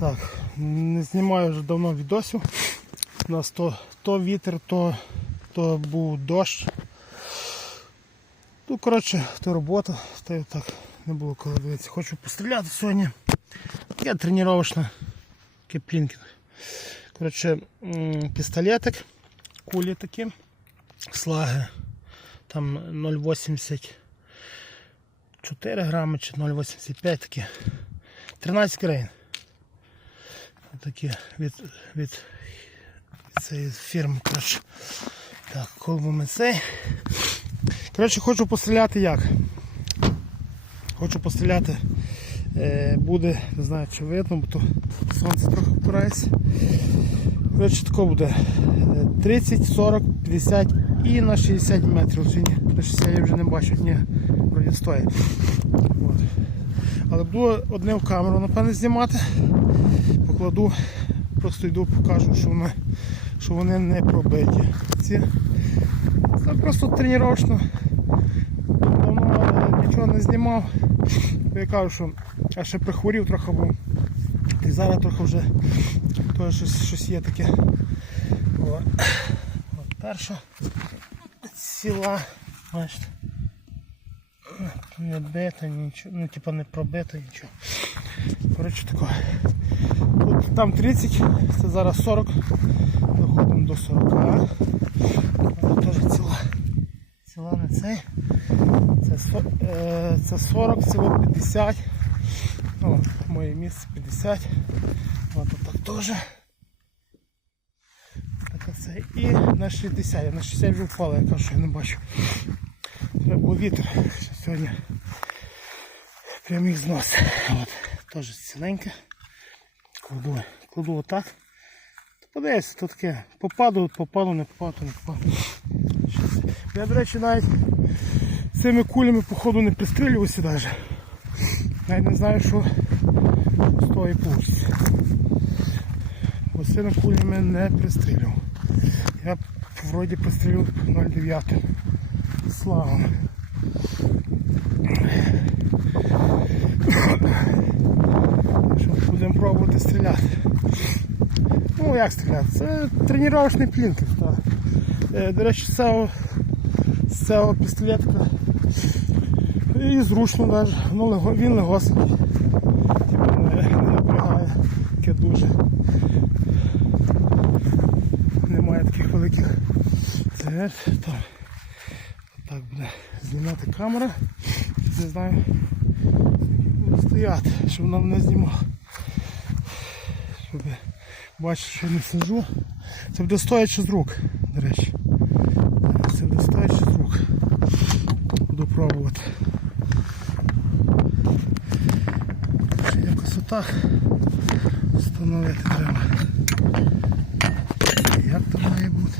Так, не знімаю вже давно відосів. У нас то, то вітер, то, то був дощ. Ну, коротше, то робота, та й так не було коли дивитися. Хочу постріляти сьогодні. Я тренувачна кеплінкінг. Коротше, пістолетик, кулі такі, слаги. Там 0,84 грами чи 0,85 такі. 13 грейн. Такі від, від цієї фірми. Коротше. Так, колбами цей. Коротше, хочу постріляти як. Хочу постріляти. Е, буде, не знаю чи видно, бо то сонце трохи впирається. Коротше, тако буде е, 30, 40, 50 і на 60 метрів. Сьогодні на 60 я вже не бачу, ні, вроді стоїть. От. Але буду одне в камеру, напевне, знімати. Покладу, просто йду, покажу, що вони, що вони не пробиті. Ці. Це просто тренувачно. Давно е, нічого не знімав. Я кажу, що я ще прихворів трохи був. І зараз трохи вже теж щось, щось є таке. О. От перша ціла. Бачите. Не бита, нічого, ну типа не пробита нічого. Коротше тако. Тут там 30, це зараз 40. Доходимо до 40. Вона теж ціла. Ціла не цей. Це, е, це 40, ціло 50. О, моє місце 50. Ось тут так теж. Оце. І на 60. Я на 60 вже впала, я кажу, що я не бачу. Треба вітер що сьогодні. Прям їх знос. От. Теж ціленьке. Кладу, кладу отак. Подивись, тут таке. Попаду, попаду, не попаду, не попаду. Я, до речі, навіть цими кулями походу не пристрілювався навіть. Навіть не знаю, що з того і. Ось цими кулями не пристрілював. Я вроді пристрілював 0,9 славом. Будемо пробувати стріляти. Ну як стріляти? Це тренувальний плінкер. До речі, цього, з цього пістолетка і зручно навіть. Ну, він легосний. Типу не, не напрягає. Таке дуже. Немає таких великих. Це так. Так буде знімати камера. Не знаю. Буду стояти, щоб вона мене знімала. Щоб бачити, що не сижу. Це буде стоячи з рук, до речі. Це буде стоячи з рук. Буду пробувати. Ще якось отак встановити треба. Як то має бути?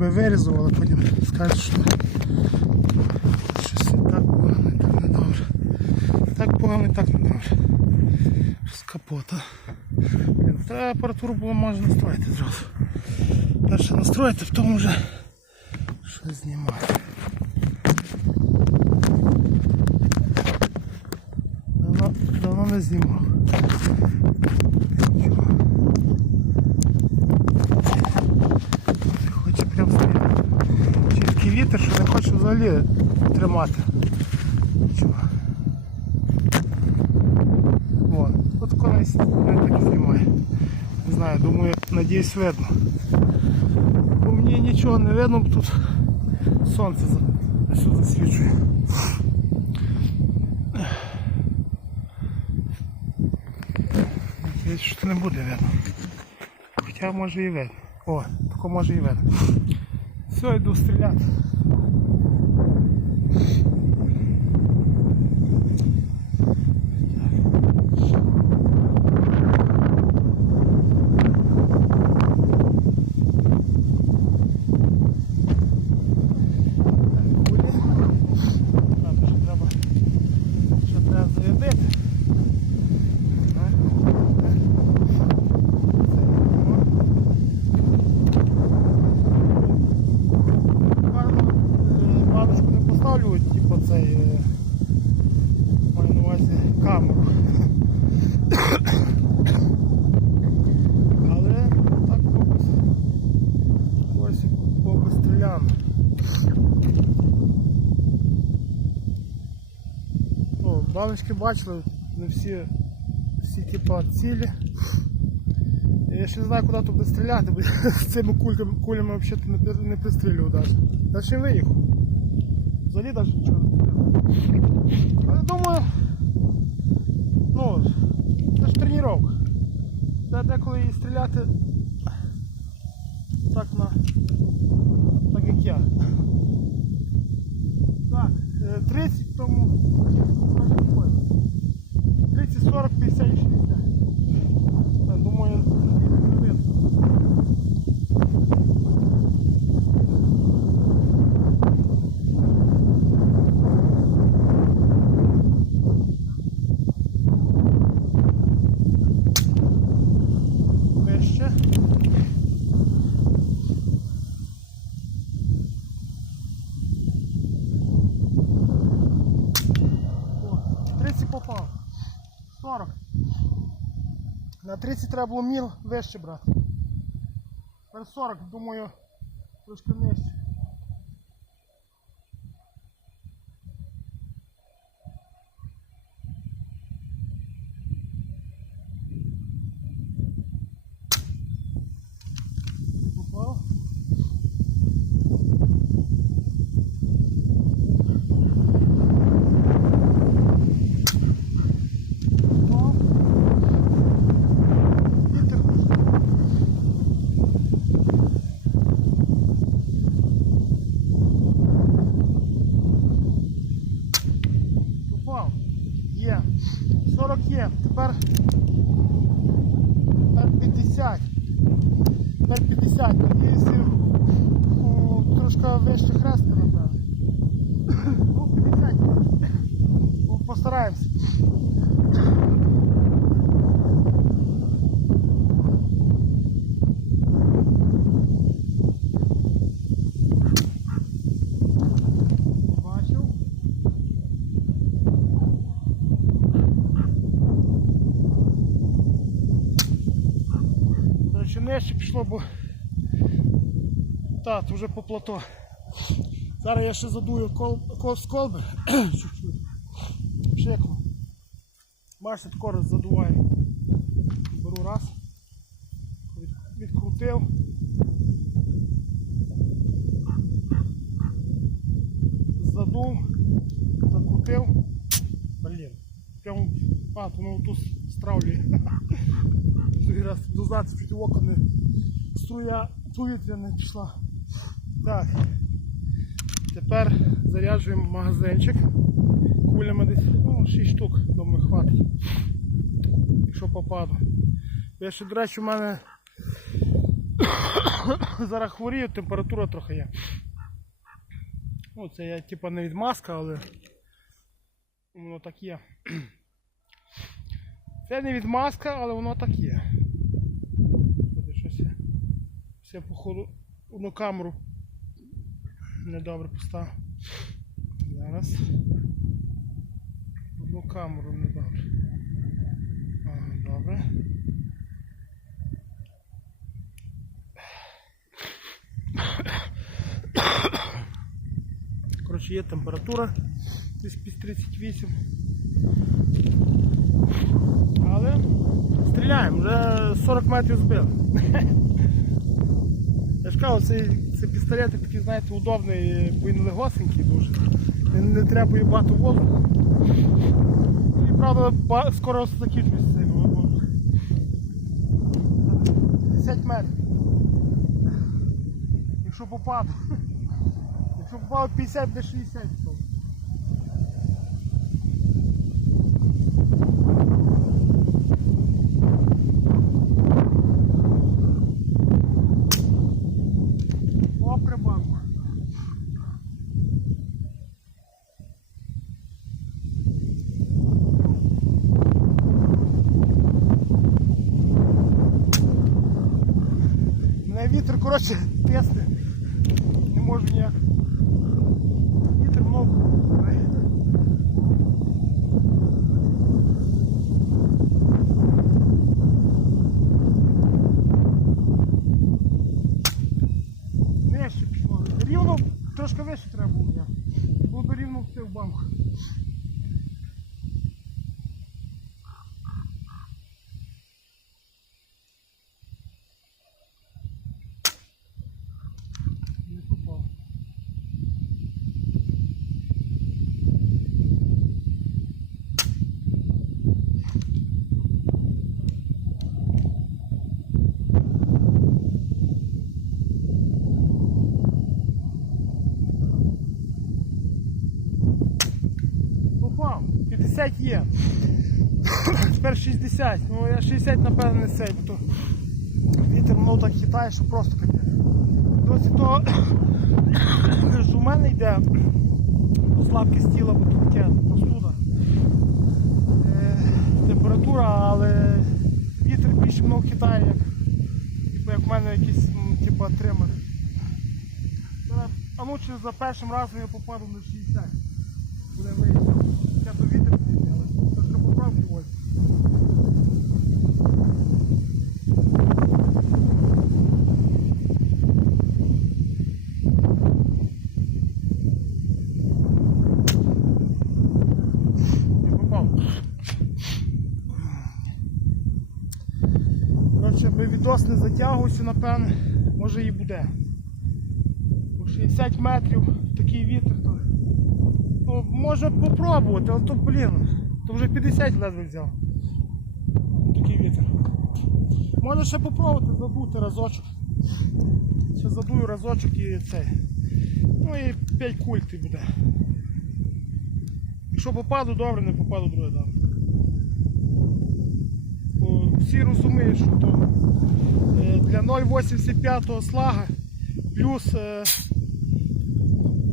би вирізав, але потім скажуть, що щось не так погано, і так не добре. Так погано і так не добре. З капота. Блін, Треба апаратуру було можна настроїти зразу. Перше настроїти, потім вже щось знімати. Давно, давно не знімав. Взагалі тримати. Вон, от колись не так знімає. Не знаю, думаю, надіюсь видно. Бо мені нічого не видно, бо тут сонце сюди засвічує. Надіюсь, що не буде видно. Хоча може і видно. О, тако може і видно. Все, йду стріляти. Кулі. Так, ще треба, ще треба зарядити. Так. Так. цей е, маю на увазі камеру. Але так попис. Ось попис стріляно. Ну, баночки бачили, не всі, всі типа цілі. Я ще не знаю, куди тут стріляти, бо з цими кульками, кулями взагалі не, не пристрілював навіть. Він виїхав. Взагалі навіть нічого не стріляв. Але думаю, ну, це ж тренування. Треба деколи і стріляти так на так як я. Так, е, 30 тому 30, 40, 50 і 60. Я думаю, не видно. Вище. О, 30 попав. 40. На 30 треба було міл вище брати. Тепер 40, думаю, трошки нижче. Попав. Попав. Вітер пішов. Попав. Є. 40 є. Тепер, тепер 50. Тепер 50. Надіюся, у, трошки вище хрест напевно. Ну, 50. Ну, Постараємось. Бачив. До речі, нижче пішло, бо так, вже по плато. Зараз я ще задую кол, кол з колби. Пшикну. Бачите, тако задуваю. Беру раз. Від- Відкрутив. Задув, закрутив. Блін. Прямо а, ну тут стравлює. Другий раз дознати, чуть в око не струя повітря не пішла. Так. Тепер заряджуємо магазинчик. Кулями десь ну, 6 штук, думаю, хватить. Якщо попаду. Я ще, до речі, у мене зараз хворію, температура трохи є. Ну, це я типа не від маска, але воно так є. Це не від маска, але воно так є. Щось я походу одну камеру недобре поставив. Зараз. Одну камеру недобре. Ага, добре. Коротше, є температура десь під 38. Але стріляємо, вже 40 метрів збив. Я ж кажу, цей, цей пістолетик такий, знаєте, удобний, бо він легосенький дуже. Не, не треба її багато воздуху. І правда скоро закінчується цей воздух. 50 метрів. Якщо попаду. Якщо попав 50, буде 60. то. О, прибавку. Мене вітер, коротше, тисне. Не можу ніяк. Вітер много. трошки вище треба було. я. Було б рівно все в банку. Не попав. Попав. 50 є. Тепер 60. Ну я 60 напевно не бо то вітер ну так хитає, що просто капець. Досить того, що мене йде слабкість тіла, бо тут таке простуда. Е, температура, але вітер більше мною хитає, як, типу, як в мене якийсь м, типу, тример. А ну чи за першим разом я попаду на 60. Буде виїхати. Я то вітер сильний, але трошки. Не. Коротше, би відос не затягувався, напевне, може і буде. Бо 60 метрів такий вітер, то ну, може попробувати, але то, блін, то вже 50 ледве взяв. Такий вітер. Може ще попробувати задути разочок. Ще задую разочок і цей. Ну і 5 куль ти буде. Якщо попаду, добре, не попаду друге добре. Всі розуміють, що то е, для 0,85 слага плюс, е,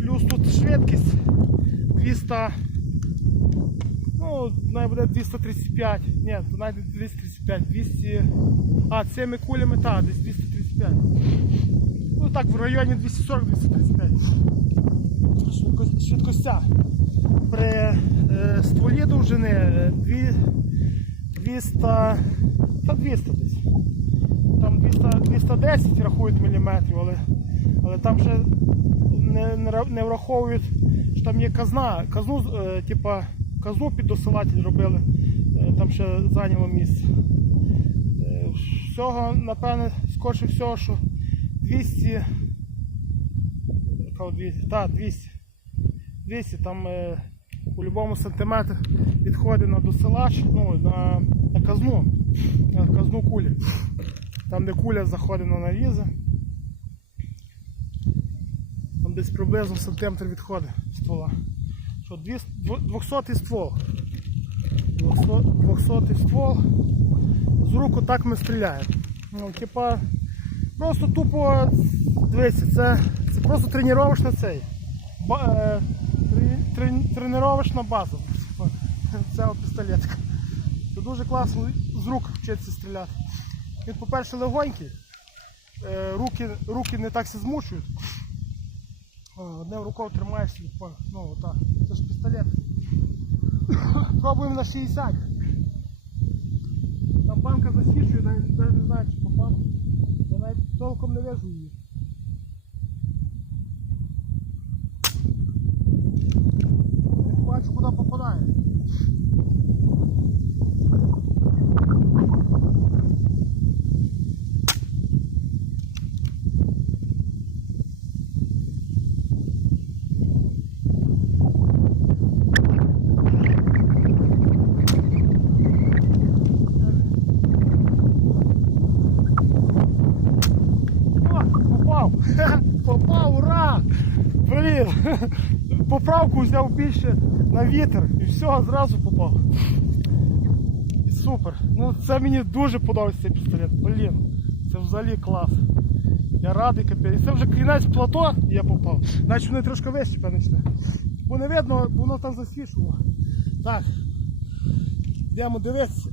плюс тут швидкість 200, ну, навіть буде 235, ні, то навіть 235, 200, а цими кулями, так, десь 235. Ну так, в районі 240-235. Швидко- Швидкостя. При е, стволі довжини е, 200, та 200 десь. Там 200, 210 рахують міліметрів, але, але там вже не, не, не враховують, що там є казна, казну, е, типа, казну піддосилатель робили, е, там ще зайняло місце. Е, Всього, напевне, скорше всього, що 200, яка 200, та, 200, 200 там е, у будь-якому сантиметр відходить на досилач, ну, на, на казну, на казну кулі. Там, де куля заходить на нарізи, там десь приблизно сантиметр відходить ствола. Що 200 200 ствол. 200 ствол. З руку так ми стріляємо. Ну, типа, просто тупо, дивіться, це, це просто тренувачна цей. Ба, е, тренувачна база. Цього пістолетка. Це дуже класно з рук вчитися стріляти. Він, по-перше, легонький, е, руки, руки не так змучують. О, Одним рукою тримаєшся, і по- ну отак. Це ж пістолет. Пробуємо на 60. Там банка засвічує, навіть, навіть не знаю, чи попав. Я навіть толком не вижу її. Не бачу, куди попадає. Поправку взяв більше на вітер і все, зразу попав. І Супер. Ну це мені дуже подобається цей пістолет. Блін, це взагалі клас. Я радий капець. Це вже кінець плато і я попав. Значить вони трошки вище певничне. Бо не видно, воно там засвічувало. Так. Йдемо дивитися.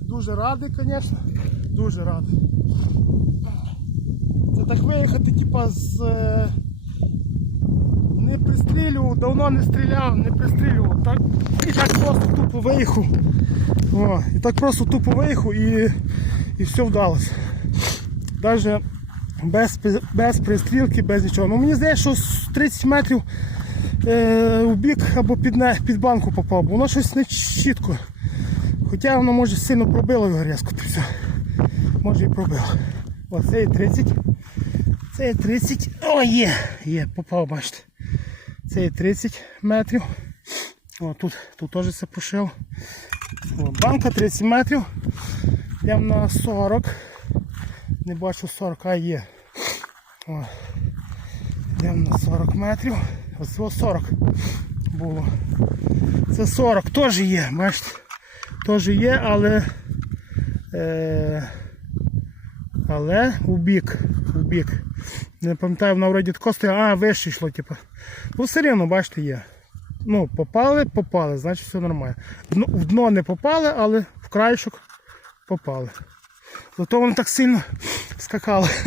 Дуже радий, звісно. Дуже радий. Це так виїхати, типа, з. Пристрілював, давно не стріляв, не пристрілював. Так, і так просто тупо виїхав. О, і так просто тупо виїхав і, і все вдалося. Даже без, без пристрілки, без нічого. Ну мені здається, що 30 метрів е, в бік або під, не- під банку попав, воно щось не чітко. Хоча воно може сильно пробило його різко, все. Може і пробило. О, це є 30. Це є 30. О, є! Є, попав, бачите. Це є 30 метрів. О, тут, тут теж це пошив. О, банка 30 метрів. Йдемо на 40. Не бачу 40, а є. О. Йдемо на 40 метрів. Ось 40 було. Це 40 теж є, бачите. Теж є, але. Е, але у бік. Бік. Не пам'ятаю, вона вроді тако а вище йшло, типу. Ну все рівно, бачите, є. Ну, попали, попали, значить все нормально. Дно, в дно не попали, але в краєшок попали. Зато воно так сильно скакало.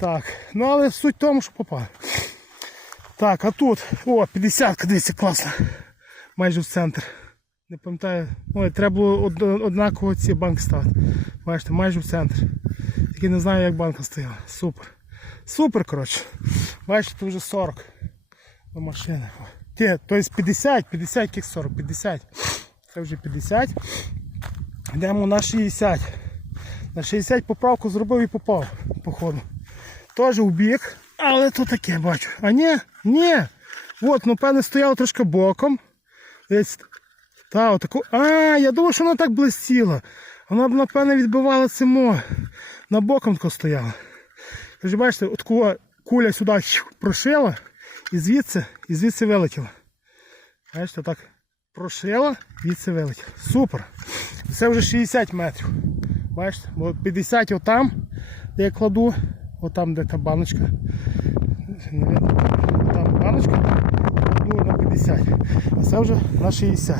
Так, ну але суть в тому, що попали. Так, а тут, о, 50 дивіться, класно. Майже в центр. Не пам'ятаю, ой, треба було од- однаково ці банки ставити. Бачите, майже в центр. Тільки не знаю, як банка стояла. Супер. Супер, коротше. Бачите, тут вже 40 до машини. Ті, тобто 50, 50, яких 40, 50. Це вже 50. Йдемо на 60. На 60 поправку зробив і попав, походу. Теж у бік, але то таке бачу. А ні, ні. От, ну певне стояло трошки боком. Десь, та, отаку. А, я думав, що вона так блистіла. Вона б, напевне, відбивала цимо. На боком тако стояла. Ви ж бачите, от куля сюди прошила і звідси, і звідси вилетіла. Бачите, так прошила, звідси вилетіла. Супер. Це вже 60 метрів. Бачите, бо 50 отам, де я кладу, отам де та баночка. Там баночка, кладу на 50. А це вже на 60.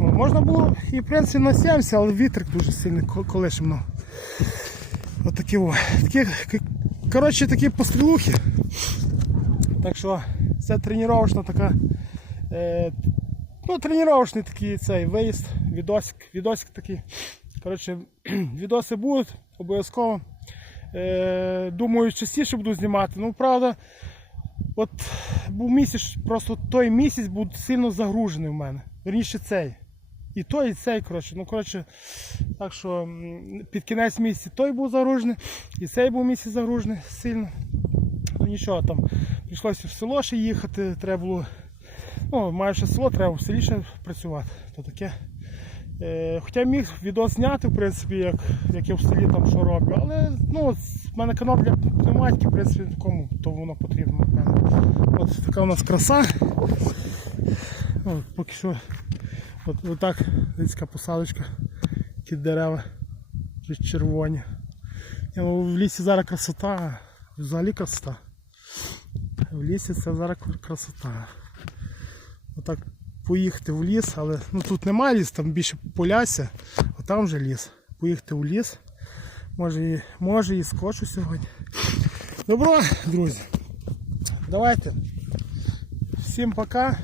Можна було і в принципі на 70, але вітер дуже сильний ко- колише мною. Отакі о. Такі, коротше, такі пострілухи. Так що це тренувачна така. Е, ну, тренувачний такий цей виїзд, відосик, відосик такий. Коротше, відоси будуть обов'язково. Е, думаю, частіше буду знімати. Ну, правда, от був місяць, просто той місяць був сильно загружений в мене. Верніше цей. І той, і цей, коротше. Ну, коротше, так що під кінець місяця той був загружений, і цей був місяць загружений сильно. Ну нічого там, прийшлося в село ще їхати, треба було. Ну, маю ще село, треба в селі ще працювати. То таке. Е, хоча міг відео зняти, в принципі, як, як я в селі там що роблю. Але ну, в мене канал пневматики, в принципі, кому то воно потрібно. От така у нас краса. Поки що от, от так посадочка, ті дерева вже червоні. Ні, ну, в лісі зараз красота, взагалі красота. В лісі це зараз красота. Отак поїхати в ліс, але ну, тут немає ліс, там більше поляся, а там вже ліс. Поїхати в ліс. Може і, може і скочу сьогодні. Добро, друзі. Давайте. Всім. Пока.